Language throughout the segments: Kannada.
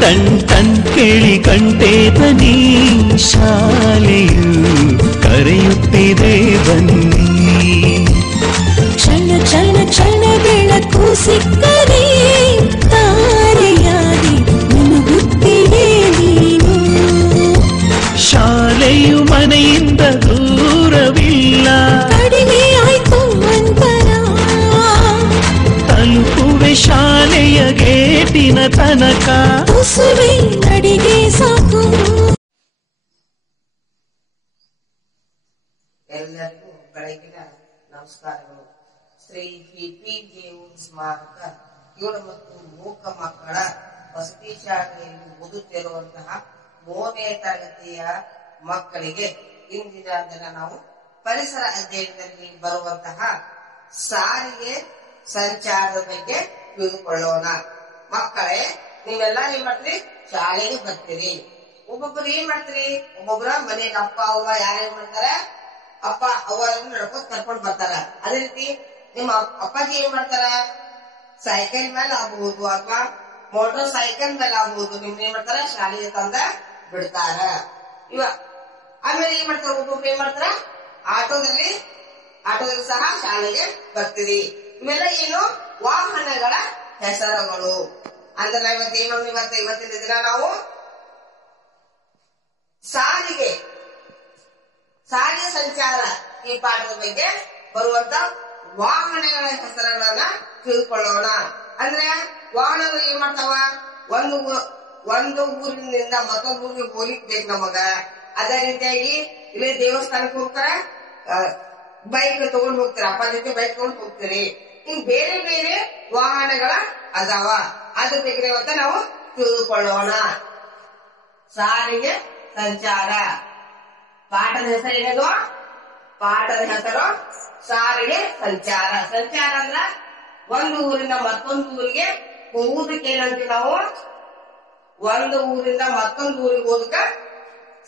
ಟನ್ ಟನ್ ಕೇಳಿ ಕಂಠೇತನಿ ಶಾಲೆಯು ಕರೆಯುತ್ತಿದೆ ಬನ್ನಿ. ಕ್ಷಣ ಕ್ಷಣ ಕ್ಷಣ ಬೆಳಕು ಸಿಕ್ಕರೆ ತಾರೆಯಾಗಿ ಮಿನುಗುತ್ತಿದೆ ನೀನು. ಶಾಲೆಯು ಮನೆಯಿಂದ ದೂರವಿಲ್ಲ, ಕಡಿಮೆ ಆಯ್ತು ಅಂತರ. ತಲುಪುವೆ ಶಾಲೆಯ ಗೇಟಿನ ತನಕ, ತುಸುವೆ ನಡಿಗೆ ಸಾಕು. ಎಲ್ಲರಿಗೂ ಬೆಳಗಿನ ನಮಸ್ಕಾರಗಳು. ಶ್ರೀ ಪಿ.ಜೆ. ಸ್ಮಾರಕ ಕಿವುಡ ಮತ್ತು ಮೂಕ ಮಕ್ಕಳ ವಸತಿ ಶಾಲೆಯಲ್ಲಿ ಓದುತ್ತಿರುವಂತಹ 3ನೇ ತರಗತಿಯ ಮಕ್ಕಳಿಗೆ ಇಂದಿನ ದಿನ ನಾವು ಪರಿಸರ ಅಧ್ಯಯನದಲ್ಲಿ ಬರುವಂತಹ ಸಾರಿಗೆ ಸಂಚಾರದ ಬಗ್ಗೆ ತಿಳಿದುಕೊಳ್ಳೋಣ. ಮಕ್ಕಳೇ, ನೀವೆಲ್ಲ ಏನ್ ಮಾಡ್ತೀರಿ? ಶಾಲೆಗೆ ಬರ್ತೀರಿ. ಒಬ್ಬೊಬ್ಬರು ಏನ್ ಮಾಡ್ತೀರಿ? ಒಬ್ಬೊಬ್ಬರ ಮನೆಗೆ ಅಪ್ಪ ಅವ್ವ ಯಾರೇನ್ ಮಾಡ್ತಾರೆ? ಅಪ್ಪ ಅವರನ್ನು ನಡ್ಕೊಂಡು ಕರ್ಕೊಂಡು ಬರ್ತಾರ. ಅದೇ ರೀತಿ ನಿಮ್ಮ ಅಪ್ಪಾಜಿ ಏನ್ ಮಾಡ್ತಾರ? ಸೈಕಲ್ ಮೇಲೆ ಆಗ್ಬಹುದು ಅಥವಾ ಮೋಟರ್ ಸೈಕಲ್ ಮೇಲೆ ಆಗ್ಬಹುದು, ನಿಮ್ನ ಏನ್ ಮಾಡ್ತಾರ? ಶಾಲೆಗೆ ತಂದ ಬಿಡ್ತಾರ. ಆಮೇಲೆ ಏನ್ ಮಾಡ್ತಾರ? ಒಬ್ಬೊಬ್ರು ಏನ್ ಮಾಡ್ತಾರ? ಆಟೋದಲ್ಲಿ ಸಹ ಶಾಲೆಗೆ ಬರ್ತೀರಿ. ಇವೆಲ್ಲ ಏನು? ವಾಹನಗಳ ಹೆಸರುಗಳು. ಅಂದ್ರೆ ಇವತ್ತಿನ ದಿನ ನಾವು ಸಾರಿಗೆ ಸಂಚಾರ ಈ ಪಾಠದ ಬಗ್ಗೆ ಬರುವಂತ ವಾಹನಗಳ ಹೆಸರುಗಳನ್ನ ತಿಳ್ಕೊಳ್ಳೋಣ. ಅಂದ್ರೆ ವಾಹನಗಳು ಏನ್ ಮಾಡ್ತಾವ? ಒಂದು ಊರಿನಿಂದ ಮತ್ತೊಂದು ಊರಿಗೆ ಹೋಗ್ಲಿಕ್ಕೆ ಬೇಕು ನಮಗ. ಅದೇ ರೀತಿಯಾಗಿ ಇಲ್ಲಿ ದೇವಸ್ಥಾನಕ್ಕೆ ಹೋಗ್ತಾರ, ಬೈಕ್ ತಗೊಂಡ್ ಹೋಗ್ತಾರ, ಅಪ್ಪ ಜೊತೆ ಬೈಕ್ ತಗೊಂಡ್ ಹೋಗ್ತೀರಿ. ಹಿಂಗ್ ಬೇರೆ ಬೇರೆ ವಾಹನಗಳ ಅದಾವ. ಅದ್ರ ಬಗ್ಗೆ ಇವತ್ತ ನಾವು ತಿಳಿದುಕೊಳ್ಳೋಣ. ಸಾರಿಗೆ ಸಂಚಾರ ಪಾಠದ ಹೆಸರು ಏನದು? ಪಾಠದ ಹೆಸರು ಸಾರಿಗೆ ಸಂಚಾರ. ಸಂಚಾರ ಅಂದ್ರ ಒಂದು ಊರಿಂದ ಮತ್ತೊಂದು ಊರಿಗೆ ಹೋಗುದಕ್ಕೆ ಏನಂತೀವಿ ನಾವು? ಒಂದು ಊರಿಂದ ಮತ್ತೊಂದು ಊರಿಗೆ ಹೋದಕ್ಕ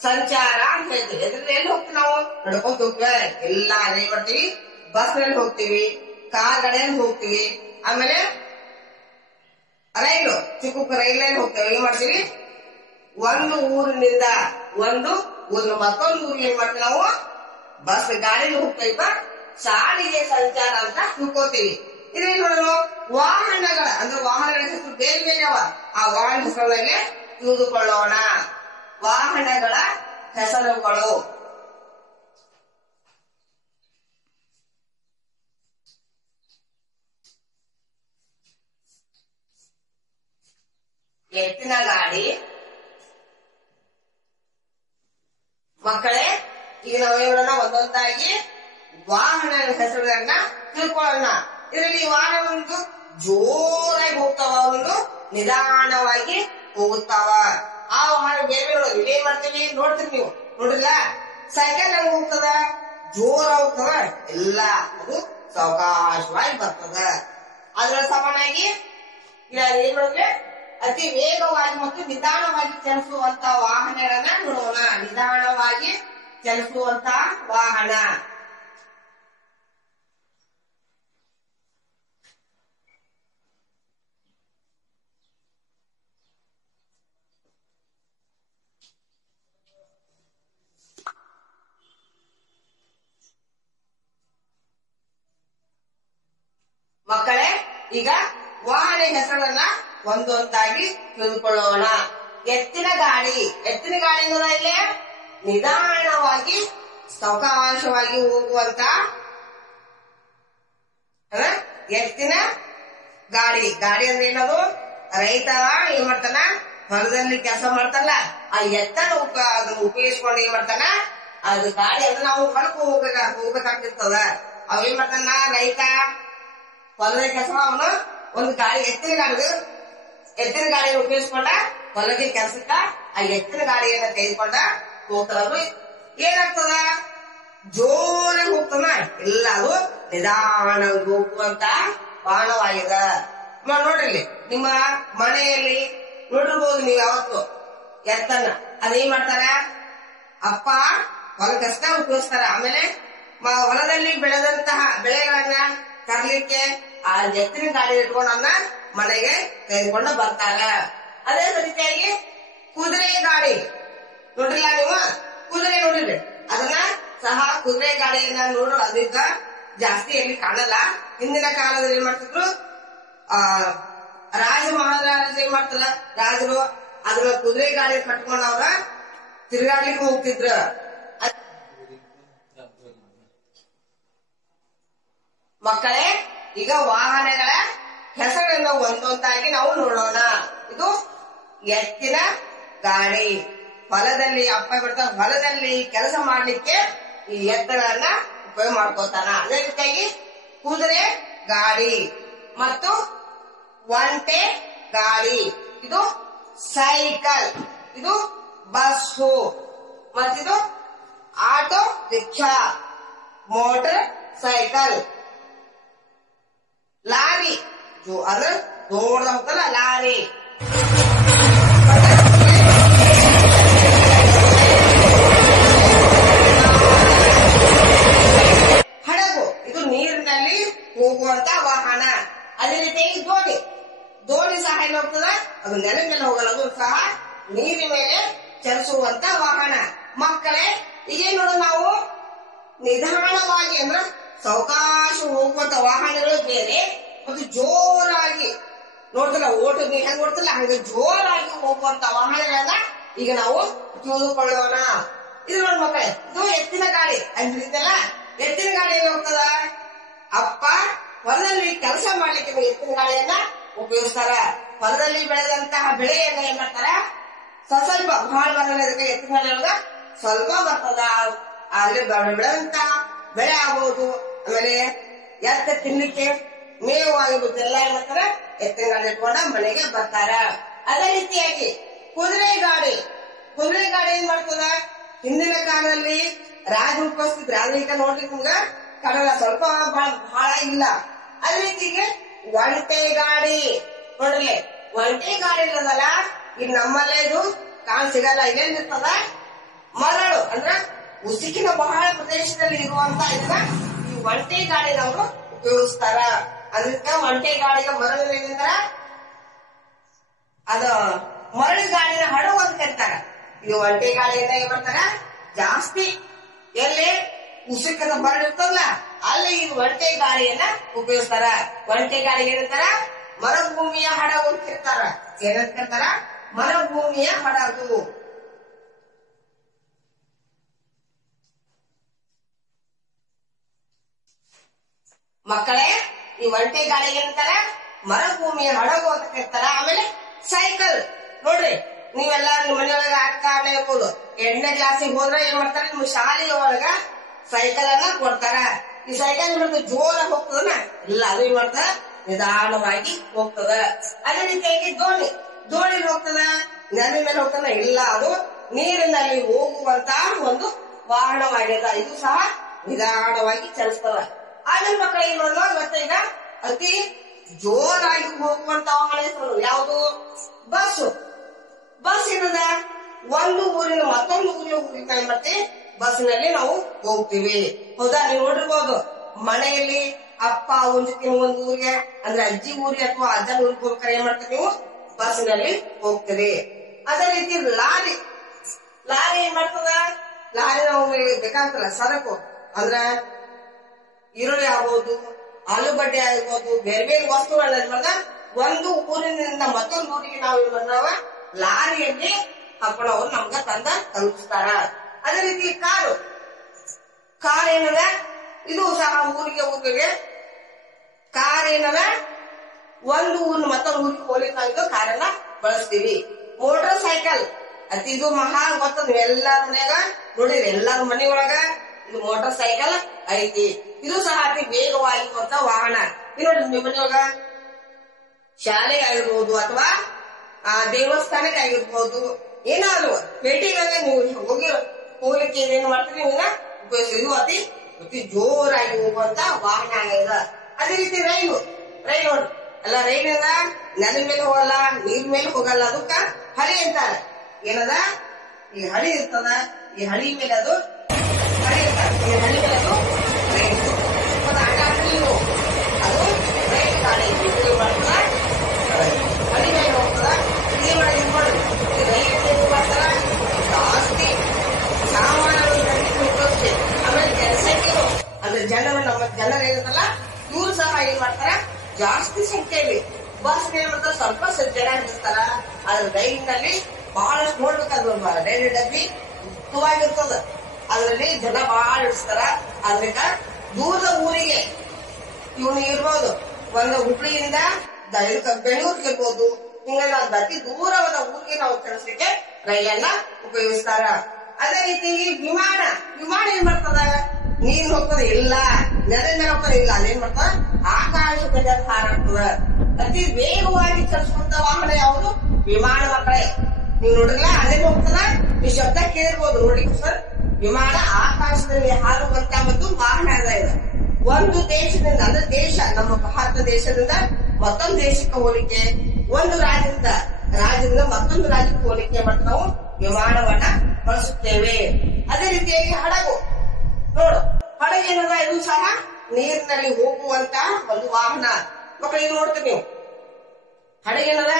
ಸಂಚಾರ ಅಂತ ಹೇಳ್ತೀವಿ. ಎದ್ರಲ್ಲಿ ಎಲ್ಲಿ ಹೋಗ್ತೀವಿ ನಾವು? ನಡ್ಕೊಂತ ಹೋಗ್ತೀವಿ. ಎಲ್ಲ ಏನ್ ಮಾಡ್ತೀವಿ? ಬಸ್ ನಲ್ಲಿ ಹೋಗ್ತೀವಿ, ಕಾರ್ ಗಾಡಿಯಲ್ಲಿ ಹೋಗ್ತೀವಿ, ಆಮೇಲೆ ರೈಲು, ಚಿಕ್ಕ ರೈಲಲ್ಲಿ ಹೋಗ್ತೇವೆ. ಏನ್ ಮಾಡ್ತೀವಿ? ಒಂದು ಊರಿನಿಂದ ಮತ್ತೊಂದು ಊರಿಗೆ ಏನ್ ಮಾಡ್ತೀವಿ ನಾವು? ಬಸ್ ಗಾಡಿಯಲ್ಲಿ ಹೋಗ್ತೇವ. ಸಾರಿಗೆ ಸಂಚಾರ ಅಂತ ತಿಳ್ಕೋತೀವಿ. ಇದೇನ್ ನೋಡೋಣ? ವಾಹನಗಳ ಅಂದ್ರೆ ವಾಹನಗಳ ಹೆಸರು ಬೇರೆ ಬೇರೆ ಅವ. ಆ ವಾಹನ ಹೆಸರುಗಳಿಗೆ ತಿಳಿದುಕೊಳ್ಳೋಣ. ವಾಹನಗಳ ಹೆಸರುಗಳು. ಎತ್ತಿನ ಗಾಡಿ. ಮಕ್ಕಳೇ, ಈಗ ನಾವು ಹೇಳೋಣ ಒಂದೊಂದಾಗಿ ವಾಹನ ಹೆಸರುಗಳನ್ನ ತಿಳ್ಕೊಳ್ಳೋಣ. ಇದರಲ್ಲಿ ವಾಹನ ಒಂದು ಜೋರಾಗಿ ಹೋಗ್ತಾವ, ಒಂದು ನಿಧಾನವಾಗಿ ಹೋಗುತ್ತಾವ. ಆ ವಾಹನ ಬೇರೆ ಏನ್ ಮಾಡ್ತೀವಿ? ನೋಡ್ತೀರಿ ನೀವು, ನೋಡಿಲ್ಲ? ಸೈಕಲ್ ಹೆಂಗ್ ಹೋಗ್ತದ? ಜೋರ ಹೋಗ್ತದ? ಇಲ್ಲ, ಅದು ಸಾವಕಾಶವಾಗಿ ಬರ್ತದ. ಅದ್ರ ಸಮಾನಾಗಿ ಏನ್ ಮಾಡಿದ್ರೆ ಅತಿ ವೇಗವಾಗಿ ಮತ್ತು ನಿಧಾನವಾಗಿ ಚಲಿಸುವಂತ ವಾಹನಗಳನ್ನ ನೋಡೋಣ. ನಿಧಾನವಾಗಿ ಚಲಿಸುವಂತ ವಾಹನ. ಮಕ್ಕಳೇ, ಈಗ ವಾಹನ ಹೆಸರನ್ನ ಒಂದೊಂದಾಗಿ ತಿಳಿದುಕೊಳ್ಳೋಣ. ಎತ್ತಿನ ಗಾಡಿ. ಎತ್ತಿನ ಗಾಡಿ ಇಲ್ಲಿ ನಿಧಾನವಾಗಿ ಸಾವಕಾಶವಾಗಿ ಹೋಗುವಂತ ಎತ್ತಿನ ಗಾಡಿ. ಗಾಡಿ ಅಂದ್ರೆ ಏನದು? ರೈತ ಏನ್ ಮಾಡ್ತಾನ? ಹೊಲದಲ್ಲಿ ಕೆಲಸ ಮಾಡ್ತಾನಲ್ಲ, ಆ ಎತ್ತನ ಅದನ್ನ ಉಪಯೋಗಿಸ್ಕೊಂಡು ಏನ್ ಮಾಡ್ತಾನ? ಅದು ಗಾಡಿ ಅಂದ್ರೆ ನಾವು ಹೊಲಕ್ಕೆ ಹೋಗ್ಬೇಕಾಗ್ತಿರ್ತದ. ಅವ್ ಏನ್ ಮಾಡ್ತಾನ? ರೈತ ಹೊಲದ ಕೆಲಸ ಅವನು ಒಂದು ಗಾಡಿ, ಎತ್ತಿನ ಗಾಡಿ ಉಪಯೋಗಿಸ್ಕೊಂಡ ಹೊಲಕ್ಕೆ ಕೆಲ್ಸಕ್ಕ ಆ ಎತ್ತಿನ ಗಾಡಿಯನ್ನ ತೆಗೆದುಕೊಂಡ ಹೋಗ್ತಾರ. ಏನಾಗ್ತದ? ಜೋರಾಗಿ ಹೋಗ್ತಾನ? ಇಲ್ಲ, ಅದು ನಿಧಾನವಾಗಿ ಹೋಗುವಂತ ವಾಹನವಾಗಿದೆ. ನೋಡ್ರಿ, ನಿಮ್ಮ ಮನೆಯಲ್ಲಿ ನೋಡಿರ್ಬೋದು ನೀವು ಯಾವತ್ತು ಎತ್ತನ್ನ. ಅದೇನ್ ಮಾಡ್ತಾರ? ಅಪ್ಪ ಹೊಲಕ್ಕಷ್ಟ ಉಪಯೋಗಿಸ್ತಾರ. ಆಮೇಲೆ ಹೊಲದಲ್ಲಿ ಬೆಳೆದಂತಹ ಬೆಳೆಗಳನ್ನ ತರ್ಲಿಕ್ಕೆ ಆ ಎತ್ತಿನ ಗಾಡಿ ಇಟ್ಕೊಂಡು ಮನೆಗೆ ತೆಗೆದುಕೊಂಡು ಬರ್ತಾರ. ಅದೇ ರೀತಿಯಾಗಿ ಕುದುರೆ ಗಾಡಿ ನೋಡ್ರಿಲ್ಲ ನೀವು, ಕುದುರೆ ನೋಡಿದ್ರಿ, ಅದನ್ನ ಸಹ ಕುದುರೆ ಗಾಡಿಯನ್ನ ನೋಡ್ರು ಅದೀಗ ಜಾಸ್ತಿ ಎಲ್ಲಿ ಕಾಣಲ್ಲ. ಹಿಂದಿನ ಕಾಲದಲ್ಲಿ ಏನ್ ಮಾಡ್ತಿದ್ರು, ರಾಜ ಮಹಾರಾಜರು ಏನ್ ಮಾಡ್ತಾರ, ರಾಜರು ಅದ್ರ ಕುದುರೆ ಗಾಡಿ ಕಟ್ಕೊಂಡ್ ಅವ್ರ ತಿರುಗಾಡ್ಲಿಕ್ಕೆ ಹೋಗ್ತಿದ್ರ. ಮಕ್ಕಳೇ, ಈಗ ವಾಹನಗಳ ಹೆಸರನ್ನು ಒಂದೊಂದಾಗಿ ನಾವು ನೋಡೋಣ. ಇದು ಎತ್ತಿನ ಗಾಡಿ. ಹೊಲದಲ್ಲಿ ಅಪ್ಪ ಬರ್ತಾರ, ಹೊಲದಲ್ಲಿ ಕೆಲಸ ಮಾಡ್ಲಿಕ್ಕೆ ಈ ಎತ್ತುಗಳನ್ನ ಉಪಯೋಗ ಮಾಡ್ಕೋತಾನ. ಅದೇ ರೀತಿಯಾಗಿ ಕುದುರೆ ಗಾಡಿ ಮತ್ತು ಒಂಟೆ ಗಾಡಿ, ಇದು ಸೈಕಲ್, ಇದು ಬಸ್ಸು, ಮತ್ತಿದು auto rickshaw, motor cycle, lorry, ಅಂದ್ರೆ ದೊಡ್ಡ ಹೋಗ್ತಲ್ಲ ಲಾರಿ, ಹಡಗು, ಇದು ನೀರಿನಲ್ಲಿ ಹೋಗುವಂತ ವಾಹನ. ಅದೇ ರೀತಿಯಾಗಿ ದೋಣಿ, ದೋಣಿ ಸಹ ಏನು ಹೋಗ್ತದ, ಅದು ನೆಲ ಮೇಲೆ ಹೋಗಲ್ಲ, ಅದು ಸಹ ನೀರಿನ ಮೇಲೆ ಚಲಿಸುವಂತ ವಾಹನ. ಮಕ್ಕಳೇ, ಈಗೇನ್ ನೋಡು, ನಾವು ನಿಧಾನವಾಗಿ ಅಂದ್ರೆ ಸಾವಕಾಶ ಹೋಗುವಂತ ವಾಹನಗಳು ಬೇರೆ, ಮತ್ತು ಜೋರಾಗಿ ನೋಡ್ತಲ್ಲ ಓಟು ಹೆಂಗ್ ಓಡ್ತಲ್ಲ ಹಂಗೆ ಜೋರಾಗಿ ಹೋಗುವಂತ ವಾಹನಗಳನ್ನ ಈಗ ನಾವು ತಿಳಿದುಕೊಳ್ಳೋಣ. ಇದು ನೋಡಿ ಮಕ್ಕಳೇ, ಇದು ಎತ್ತಿನ ಗಾಡಿ ಅಂದ್ರಿದ್ದಲ್ಲ. ಎತ್ತಿನ ಗಾಡಿ ಏನ್ ಹೋಗ್ತದ, ಅಪ್ಪ ಹೊಲದಲ್ಲಿ ಕೆಲಸ ಮಾಡ್ಲಿಕ್ಕೆ ಎತ್ತಿನ ಗಾಡಿಯನ್ನ ಉಪಯೋಗಿಸ್ತಾರ. ಹೊಲದಲ್ಲಿ ಬೆಳೆದಂತಹ ಬೆಳೆಯನ್ನ ಏನ್ ಮಾಡ್ತಾರ, ಸ್ವಲ್ಪ ಬಹಳ ಬರಲ್ಲ, ಎತ್ತಿನ ಗಾಡಿ ಒಳಗ ಸ್ವಲ್ಪ ಬರ್ತದ, ಆದ್ರೆ ಬೆಳೆದಂತಹ ಬೆಳೆ ಆಗಬಹುದು. ಆಮೇಲೆ ಎತ್ತ ತಿನ್ಲಿಕ್ಕೆ ಮೇವು ಆಗಿರ್ಬೋದು, ಎಲ್ಲ ಏನ್ ಮಾಡ್ತಾರ, ಎತ್ತಿನ ಗಾಡಿ ಇಟ್ಕೊಂಡ ಮನೆಗೆ ಬರ್ತಾರ. ಅದೇ ರೀತಿಯಾಗಿ ಕುದುರೆ ಗಾಡಿ, ಕುದುರೆ ಗಾಡಿ ಏನ್ ಮಾಡ್ತದ, ಹಿಂದಿನ ಕಾಲದಲ್ಲಿ ರಾಜ ಉಪಸ್ಥಿತಿ, ರಾಜ ನೋಡ್ರಿ ನಿಮ್ಗ ಕಡಲ ಸ್ವಲ್ಪ ಬಹಳ ಇಲ್ಲ. ಅದೇ ರೀತಿಗೆ ಒಂಟೆ ಗಾಡಿ ನೋಡ್ರಿ, ಒಂಟೆ ಗಾಡಿ ಇರೋದಲ್ಲ, ಈಗ ನಮ್ಮಲ್ಲೇ ಇದು ಕಾಣ್ ಸಿಗಲ್ಲ. ಇಲ್ಲೇನಿರ್ತದ, ಮರಳು ಅಂದ್ರ ಉಸುಕಿನ ಬಹಳ ಪ್ರದೇಶದಲ್ಲಿ ಇರುವಂತ ಇದನ್ನ ಈ ಒಂಟೆ ಗಾಡಿನವರು ಉಪಯೋಗಿಸ್ತಾರ. ಅದಕ್ಕ ಒಂಟೆ ಗಾಡಿಗೆ ಮರಳು ಏನಂತಾರ, ಅದ ಮರಳು ಗಾಡಿನ ಹಡಗು ಅಂತ ಕರೀತಾರ. ಇದು ಒಂಟೆ ಗಾಡಿಯಿಂದ ಏನ್ ಮಾಡ್ತಾರ, ಜಾಸ್ತಿ ಎಲ್ಲಿ ಉಸುಕದ ಮರಳು ಇರ್ತದಲ್ಲ ಅಲ್ಲಿ ಇದು ಒಂಟೆ ಗಾಡಿಯನ್ನ ಉಪಯೋಗಿಸ್ತಾರ. ಒಂಟೆ ಗಾಡಿಗೆ ಏನಂತಾರ, ಮರುಭೂಮಿಯ ಹಡಗು ಅಂತ ಕರೀತಾರ. ಏನಂತ ಕರೀತಾರ, ಮರುಭೂಮಿಯ ಹಡಗು. ಮಕ್ಕಳೇ, ಈ ಒಂಟೆ ಗಾಡಿಗೆ ಏನಂತಾರ, ಮರುಭೂಮಿಯ ಹಡಗು ಅಂತ ಕರೀತಾರ. ಆಮೇಲೆ ಸೈಕಲ್ ನೋಡ್ರಿ, ನೀವೆಲ್ಲ ನಿಮ್ಮ ಮನೆಯೊಳಗ ಅಕ್ಕ ಅಣ್ಣ ಇರ್ಬೋದು, 8ನೇ ಕ್ಲಾಸಿಗೆ ಹೋದ್ರೆ ಏನ್ ಮಾಡ್ತಾರ, ನಿಮ್ಮ ಶಾಲೆಯ ಒಳಗ ಸೈಕಲ್ ಅನ್ನ ಕೊಡ್ತಾರ. ಈ ಸೈಕಲ್ ನೋಡಿದ್ರೆ ಜೋರಾಗಿ ಹೋಗ್ತದನ ಇಲ್ಲ, ಅದು ಏನ್ ಮಾಡ್ತಾರ, ನಿಧಾನವಾಗಿ ಹೋಗ್ತದ. ಅದೇ ರೀತಿಯಾಗಿ ದೋಣಿ, ದೋಣಿ ಹೋಗ್ತದ, ನದಿ ಮೇಲೆ ಹೋಗ್ತದ ಇಲ್ಲ, ಅದು ನೀರಿನಲ್ಲಿ ಹೋಗುವಂತ ಒಂದು ವಾಹನವಾಗ್ಯದ. ಇದು ಸಹ ನಿಧಾನವಾಗಿ ಚಲಿಸ್ತದ. ಆಮೇಲೆ ಮಕ್ಕಳ ಏನ್ ಮಾಡೋದು ಮತ್ತೆ, ಈಗ ಅತಿ ಜೋರಾಗಿ ಹೋಗುವಂತ ವಾಹನ ಹೆಸರು ಯಾವುದು, ಬಸ್. ಬಸ್ ಏನದ, ಒಂದು ಊರಿನ ಮತ್ತೊಂದು ಊರಿಗೆ ಮತ್ತೆ ಬಸ್ನಲ್ಲಿ ನಾವು ಹೋಗ್ತೀವಿ. ಹೌದಾ, ನೀವು ನೋಡಿರ್ಬೋದು, ಮನೆಯಲ್ಲಿ ಅಪ್ಪ ಅವನ ಜೊತೆ ಒಂದು ಊರಿಗೆ ಅಂದ್ರೆ ಅಜ್ಜಿ ಊರಿಗೆ ಅಥವಾ ಅಜ್ಜನ ಊರಿಗೆ ಹೋಗ್ಬೇಕಾದ್ರೆ ಏನ್ ಮಾಡ್ತೀವಿ, ನೀವು ಬಸ್ನಲ್ಲಿ ಹೋಗ್ತೀರಿ. ಅದೇ ರೀತಿ ಲಾರಿ, ಲಾರಿ ಏನ್ ಮಾಡ್ತದ, ಲಾರಿ ನಾವು ಬೇಕಾಗ್ತಲ್ಲ ಸರಕು, ಅಂದ್ರ ಈರುಳ್ಳಿ ಆಗ್ಬಹುದು, ಆಲೂಗಡ್ಡೆ ಆಗಿರ್ಬೋದು, ಬೇರೆ ಬೇರೆ ವಸ್ತುಗಳನ್ನ ಒಂದು ಊರಿನಿಂದ ಮತ್ತೊಂದು ಊರಿಗೆ ನಾವು ಏನ್ ಮಾಡ್ತಾವ, ಲಾರಿಯಲ್ಲಿ ಹಾಕೊಂಡು ಅವ್ರು ನಮ್ಗ ತಂದ ತಲುಪಿಸ್ತಾರ. ಅದೇ ರೀತಿ ಕಾರು, ಕಾರ್ ಏನದ, ಇದು ಸಹ ಊರಿಗೆ ಕಾರ್ ಏನದ, ಒಂದು ಊರಿನ ಮತ್ತೊಂದು ಊರಿಗೆ ಹೋಗ್ಲಿಕ್ಕೆ ಕಾರನ್ನ ಬಳಸ್ತೀವಿ. ಮೋಟರ್ ಸೈಕಲ್ ಅತಿ ಇದು ಮಹಾ ಗೊತ್ತದ, ಎಲ್ಲಾರ ಮನ್ಯಾಗ ನೋಡಿರಿ, ಎಲ್ಲಾರ ಮನೆಯೊಳಗ ಇದು ಮೋಟರ್ ಸೈಕಲ್ ಐತಿ. ಇದು ಸಹ ಅತಿ ವೇಗವಾಗಿ ವಾಹನ. ಇದು ನೋಡ್ರಿ, ನಿಮ್ಮ ಮನೆಯೊಳಗ ಶಾಲೆ ಆಗಿರ್ಬೋದು ಅಥವಾ ದೇವಸ್ಥಾನಕ್ಕೆ ಆಗಿರ್ಬೋದು, ಏನಾದ್ರು ಭೇಟಿಗಾಗಿ ನೀವು ಹೋಗ್ಲಿಕ್ಕೆ ಏನ್ ಮಾಡ್ತೀರಿ, ಇದನ್ನ ಉಪಯೋಗಿಸಿ. ಇದು ಅತಿ ಜೋರಾಗಿ ಹೋಗುವಂತ ವಾಹನ ಆಗ್ಯದ. ಅದೇ ರೀತಿ ರೈಲು, ರೈಲು ನೋಡ್ರಿ, ಅಲ್ಲ ರೈಲಿಂದ ನದಿ ಮೇಲೆ ಹೋಗಲ್ಲ, ನೀರ್ ಮೇಲೆ ಹೋಗಲ್ಲ, ಅದಕ್ಕ ಹಳಿ ಅಂತಾರ. ಏನದ, ಈ ಹಳಿ ಇರ್ತದ, ಈ ಹಳಿ ಮೇಲೆ ಅದು ಹಳಿ ಇರ್ತಾರ, ಈ ಹಳಿ ಮೇಲೆ ಅದು ರೈಲು ಆಟ ಆಡ್ತೀವಿ, ಅದು ರೈಲು ಗಾಡಿ ಹಳಿ ಮೇಲೆ ಹೋಗ್ತದ. ಇದೇ ಮಾಡಿ ಸ್ವಲ್ಪ ಜನ ಹಿಡಿಸ್ತಾರ. ಅದ್ರ ರೈಲಿನಲ್ಲಿ ಬಹಳಷ್ಟು ನೋಡ್ಬೇಕಾದ್ರು ರೈಲು ಡಬ್ಬಿ ಉತ್ತವಾಗಿರ್ತದ. ಅದ್ರಲ್ಲಿ ಜನ ಬಹಳ ಹಿಡಿಸ್ತಾರ. ಅದಕ್ಕ ದೂರದ ಊರಿಗೆ ಇವನು ಇರ್ಬೋದು, ಒಂದು ಹುಬ್ಳಿಯಿಂದ ಬೆಂಗಳೂರಿಗೆ ಇರ್ಬೋದು, ಹಿಂಗೆಲ್ಲ ಅತಿ ದೂರವಾದ ಊರಿಗೆ ನಾವು ಚಲಿಸ್ಲಿಕ್ಕೆ ರೈಲನ್ನ ಉಪಯೋಗಿಸ್ತಾರ. ಅದೇ ರೀತಿ ವಿಮಾನ ಏನ್ ಮಾಡ್ತದ? ನೀರ್ ಹೋಗ್ತದ ಇಲ್ಲ, ನೆಲದ ಮೇಲೆ ಹೋಗ್ತದ ಇಲ್ಲ, ಅದೇನ್ ಮಾಡ್ತದ? ಆಕಾಶದಲ್ಲಿ ಹಾರಾಡ್ತದ. ಅತಿ ವೇಗವಾಗಿ ಚಲಿಸುವಂತ ವಾಹನ ಯಾವುದು? ವಿಮಾನ ಮಕ್ಕಳೇ. ನೀವು ನೋಡಿಲ್ಲ, ಅದೇ ಹೋಗ್ತದ. ಈ ಶಬ್ದ ಕೇಳಿರ್ಬೋದು ನೋಡಿ ಸರ್. ವಿಮಾನ ಆಕಾಶದಲ್ಲಿ ಹಾರುವಂತ ಒಂದು ವಾಹನ ಇದೆ. ಒಂದು ದೇಶದಿಂದ ಅಂದ್ರೆ ದೇಶ, ನಮ್ಮ ಭಾರತ ದೇಶದಿಂದ ಮತ್ತೊಂದು ದೇಶಕ್ಕೆ ಹೋಲಿಕೆ, ಒಂದು ರಾಜ್ಯದಿಂದ ಮತ್ತೊಂದು ರಾಜ್ಯಕ್ಕೆ ಹೋಲಿಕೆ ಮಾಡಿ ನಾವು ವಿಮಾನವನ್ನ ಬಳಸುತ್ತೇವೆ. ಅದೇ ರೀತಿಯಾಗಿ ಹಡಗು ನೋಡು, ಹಡಗು ಏನದ? ಇದು ಸಹ ನೀರಿನಲ್ಲಿ ಹೋಗುವಂತ ಒಂದು ವಾಹನ. ಮಕ್ಕಳಿಗೆ ನೋಡ್ತೀವಿ ನೀವು, ಹಡಗೇನದ?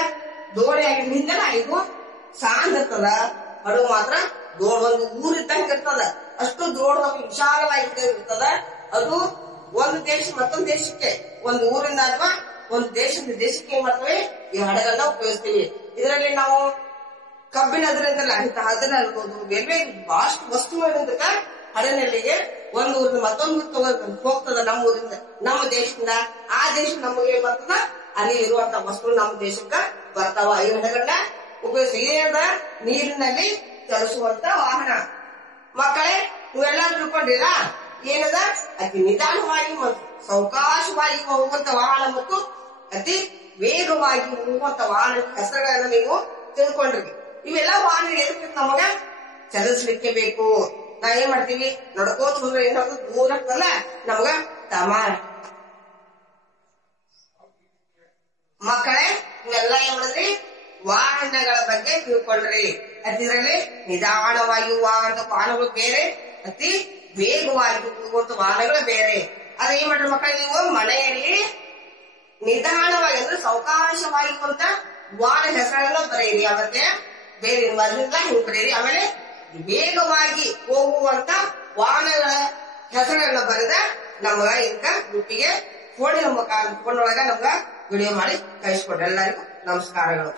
ದೋಣಿ ಆಗಿದ್ರಿಂದಲ್ಲ, ಇದು ಸಾಂದ್ ಇರ್ತದ. ಹಡಗು ಮಾತ್ರ ಒಂದು ಊರಿದ್ದಂಗೆ ಇರ್ತದ. ಅಷ್ಟು ದೊಡ್ಡದಾಗಿ ವಿಶಾಲವಾಗಿ ಇರ್ತದ. ಅದು ಒಂದು ದೇಶ ಮತ್ತೊಂದು ದೇಶಕ್ಕೆ, ಒಂದು ಊರಿಂದ ಅಥವಾ ಒಂದು ದೇಶದಿಂದ ದೇಶಕ್ಕೆ ಏನ್ ಮಾಡ್ತೇವೆ? ಈ ಹಡಗನ್ನ ಉಪಯೋಗಿಸ್ತೀವಿ. ಇದರಲ್ಲಿ ನಾವು ಕಬ್ಬಿಣದ್ರಿಂದಲ್ಲ ಅದನ್ನ ಇರ್ಬೋದು, ಬೇರೆ ಬೇರೆ ಬಹಳಷ್ಟು ವಸ್ತುಗಳಿಂದ ಹಡಗಿನಲ್ಲಿಗೆ ಒಂದು ಊರಿಂದ ಮತ್ತೊಂದು ಹೋಗ್ತದ. ನಮ್ಮ ಊರಿಂದ, ನಮ್ಮ ದೇಶದಿಂದ ಆ ದೇಶ ನಮಗೆ ಏನ್ ಬರ್ತದ? ಅಲ್ಲಿ ಇರುವಂತ ವಸ್ತು ನಮ್ಮ ದೇಶಕ್ಕೆ ಬರ್ತಾವ. ಈ ಹಡಗನ್ನ ಉಪಯೋಗಿಸಿ ಏನದ? ನೀರಿನಲ್ಲಿ ಚಲಿಸುವಂತ ವಾಹನ. ಮಕ್ಕಳೇ, ನೀವೆಲ್ಲ ತಿಳ್ಕೊಂಡಿಲ್ಲ ಏನದ? ಅತಿ ನಿಧಾನವಾಗಿ ಮತ್ತು ಸಾವಕಾಶವಾಗಿ ಹೋಗುವಂತ ವಾಹನ ಮತ್ತು ಅತಿ ವೇಗವಾಗಿ ಹೋಗುವಂತ ವಾಹನ ಹೆಸರುಗಳನ್ನ ನೀವು ತಿಳ್ಕೊಂಡ್ರಿ. ಇವೆಲ್ಲ ವಾಹನ ಎದಕ್ಕೆ ನಮಗ? ಚಲಿಸ್ಲಿಕ್ಕೆ ಬೇಕು. ನಾವೇನ್ ಮಾಡ್ತೀವಿ? ನಡ್ಕೋತ ಹೋದ್ರೆ ಏನಾದ್ರು ದೂರಕ್ಕಲ್ಲ ನಮಗ ಮಕ್ಕಳೇ, ಇವೆಲ್ಲ ಏನ್ ಮಾಡಿದ್ರಿ? ವಾಹನಗಳ ಬಗ್ಗೆ ತಿಳ್ಕೊಂಡ್ರಿ. ಅದಿದ್ರಲ್ಲಿ ನಿಧಾನವಾಗಿ ಹೋಗುವಂತ ವಾಹನಗಳು ಬೇರೆ, ಅತಿ ವೇಗವಾಗಿ ಹೋಗುವಂತ ವಾಹನಗಳು ಬೇರೆ. ಅದ ಏನ್ ಮಾಡ್ರಿ ಮಕ್ಕಳು? ನೀವು ಮನೆಯಲ್ಲಿ ನಿಧಾನವಾಗಿ ಅಂದ್ರೆ ಸಾವಕಾಶವಾಗಿ ಅಂತ ವಾಹನ ಹೆಸರನ್ನ ಬರೆಯಿರಿ. ಮತ್ತೆ ಬೇರೆ ಮೊದಲಿಂದ ನೀವು ಬರೆಯಿರಿ. ಆಮೇಲೆ ವೇಗವಾಗಿ ಹೋಗುವಂತ ವಾಹನಗಳ ಹೆಸರನ್ನ ಬರೆದ ನಮ್ಗ ಇದಕ್ಕ ಗ್ರೂಪಿಗೆ ಫೋನ್ ಒಳಗ ನಮ್ಗ ವಿಡಿಯೋ ಮಾಡಿ ಕಳಿಸ್ಕೊಡ್ರಿ. ಎಲ್ಲರಿಗೂ ನಮಸ್ಕಾರಗಳು.